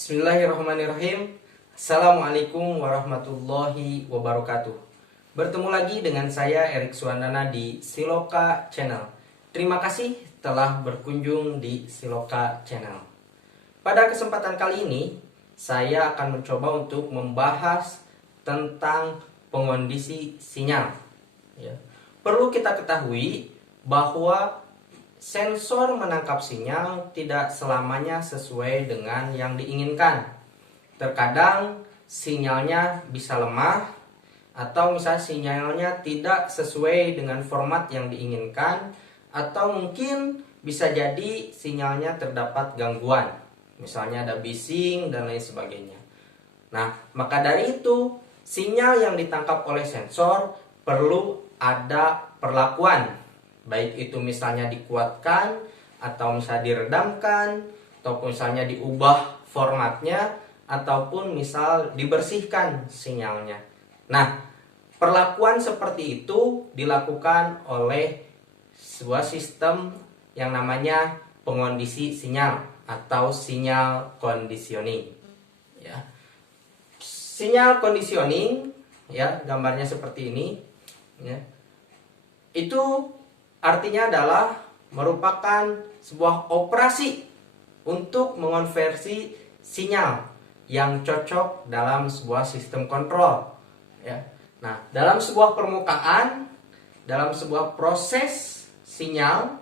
Bismillahirrahmanirrahim. Assalamualaikum warahmatullahi wabarakatuh. Bertemu lagi dengan saya Erik Suwandana di Siloka Channel. Terima kasih telah berkunjung di Siloka Channel. Pada kesempatan kali ini saya akan mencoba untuk membahas tentang pengondisi sinyal. Perlu kita ketahui bahwa sensor menangkap sinyal tidak selamanya sesuai dengan yang diinginkan. Terkadang sinyalnya bisa lemah atau misalnya sinyalnya tidak sesuai dengan format yang diinginkan, atau mungkin bisa jadi sinyalnya terdapat gangguan. Misalnya ada bising dan lain sebagainya. Nah, maka dari itu sinyal yang ditangkap oleh sensor perlu ada perlakuan. Baik itu misalnya dikuatkan, atau misalnya diredamkan, ataupun misalnya diubah formatnya, ataupun misal dibersihkan sinyalnya. Nah, perlakuan seperti itu dilakukan oleh sebuah sistem yang namanya pengondisi sinyal atau sinyal conditioning. Sinyal conditioning, gambarnya seperti ini. Itu artinya adalah merupakan sebuah operasi untuk mengonversi sinyal yang cocok dalam sebuah sistem kontrol. Nah, dalam sebuah permukaan, dalam sebuah proses sinyal,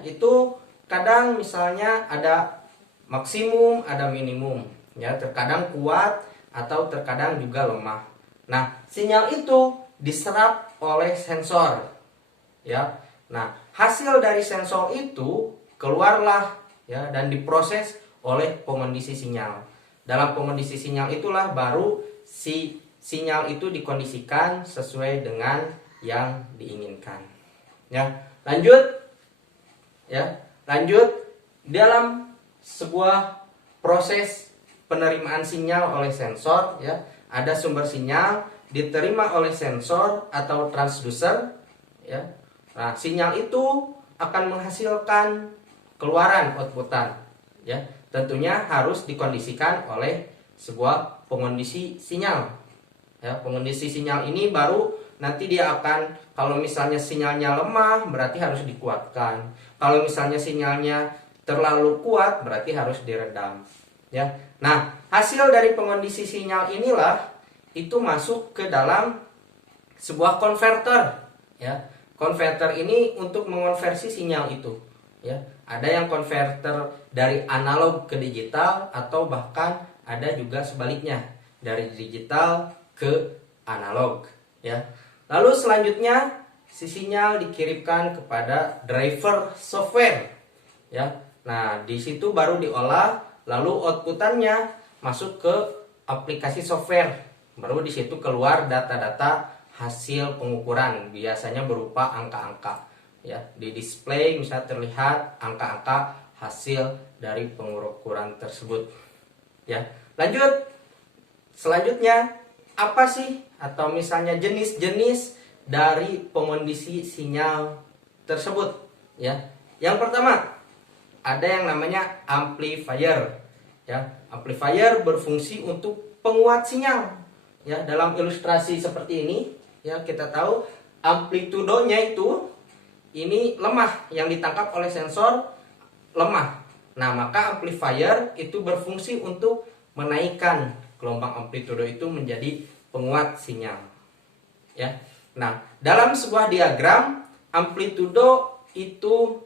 itu kadang misalnya ada maksimum, ada minimum, terkadang kuat atau terkadang juga lemah. Nah, sinyal itu diserap oleh sensor, Nah, hasil dari sensor itu keluarlah dan diproses oleh pengondisi sinyal. Dalam pengondisi sinyal itulah baru si sinyal itu dikondisikan sesuai dengan yang diinginkan. Lanjut dalam sebuah proses penerimaan sinyal oleh sensor, ada sumber sinyal diterima oleh sensor atau transducer, Nah, sinyal itu akan menghasilkan keluaran outputan. Tentunya harus dikondisikan oleh sebuah pengondisi sinyal. Pengondisi sinyal ini baru nanti dia akan, kalau misalnya sinyalnya lemah berarti harus dikuatkan. Kalau misalnya sinyalnya terlalu kuat berarti harus diredam. Nah, hasil dari pengondisi sinyal inilah itu masuk ke dalam sebuah konverter. Konverter ini untuk mengonversi sinyal itu. Ada yang konverter dari analog ke digital, atau bahkan ada juga sebaliknya dari digital ke analog. Lalu selanjutnya si sinyal dikirimkan kepada driver software. Nah, di situ baru diolah, lalu outputannya masuk ke aplikasi software. Baru di situ keluar data-data hasil pengukuran, biasanya berupa angka-angka. Di display misalnya terlihat angka-angka hasil dari pengukuran tersebut. Lanjut, selanjutnya apa sih atau misalnya jenis-jenis dari pengondisi sinyal tersebut? Yang pertama ada yang namanya amplifier. Amplifier berfungsi untuk penguat sinyal. Dalam ilustrasi seperti ini, kita tahu amplitudonya itu ini lemah, yang ditangkap oleh sensor lemah. Nah, maka amplifier itu berfungsi untuk menaikkan gelombang amplitudo itu menjadi penguat sinyal. Nah, dalam sebuah diagram amplitudo itu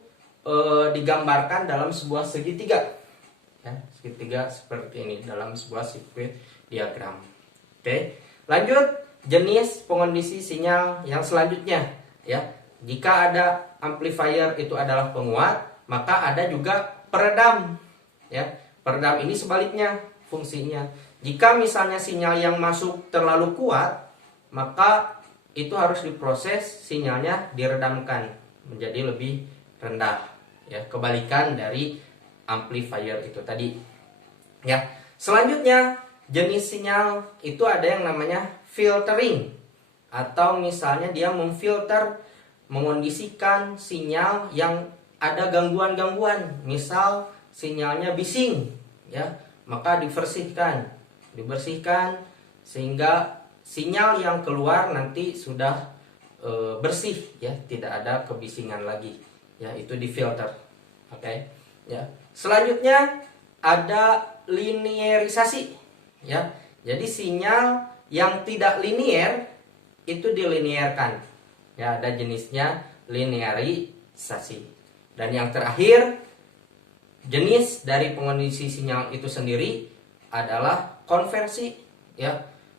digambarkan dalam sebuah segitiga. Segitiga seperti ini dalam sebuah sirkuit diagram. Lanjut, jenis pengondisi sinyal yang selanjutnya. Jika ada amplifier itu adalah penguat, maka ada juga peredam. Peredam ini sebaliknya fungsinya. Jika misalnya sinyal yang masuk terlalu kuat, maka itu harus diproses, sinyalnya diredamkan menjadi lebih rendah. Kebalikan dari amplifier itu tadi. Selanjutnya, jenis sinyal itu ada yang namanya filtering, atau misalnya dia memfilter, mengondisikan sinyal yang ada gangguan-gangguan. Misal sinyalnya bising, maka dibersihkan sehingga sinyal yang keluar nanti sudah bersih ya, tidak ada kebisingan lagi ya, itu difilter. Oke. Ya. Selanjutnya ada linearisasi ya. Jadi sinyal yang tidak linier itu dilinearkan. Ya, ada jenisnya linearisasi. Dan yang terakhir, jenis dari pengondisi sinyal itu sendiri adalah konversi ya.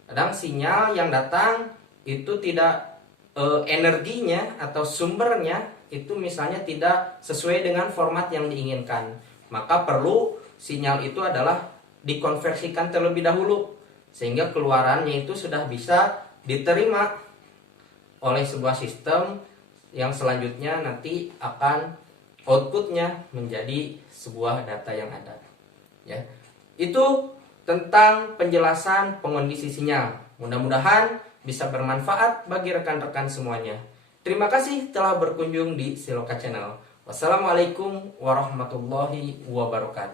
Kadang sinyal yang datang itu tidak energinya atau sumbernya itu misalnya tidak sesuai dengan format yang diinginkan, maka perlu sinyal itu adalah dikonversikan terlebih dahulu sehingga keluarannya itu sudah bisa diterima oleh sebuah sistem yang selanjutnya nanti akan outputnya menjadi sebuah data yang ada ya. Itu tentang penjelasan pengondisi sinyal. Mudah-mudahan bisa bermanfaat bagi rekan-rekan semuanya. Terima kasih telah berkunjung di Siloka Channel. Wassalamualaikum warahmatullahi wabarakatuh.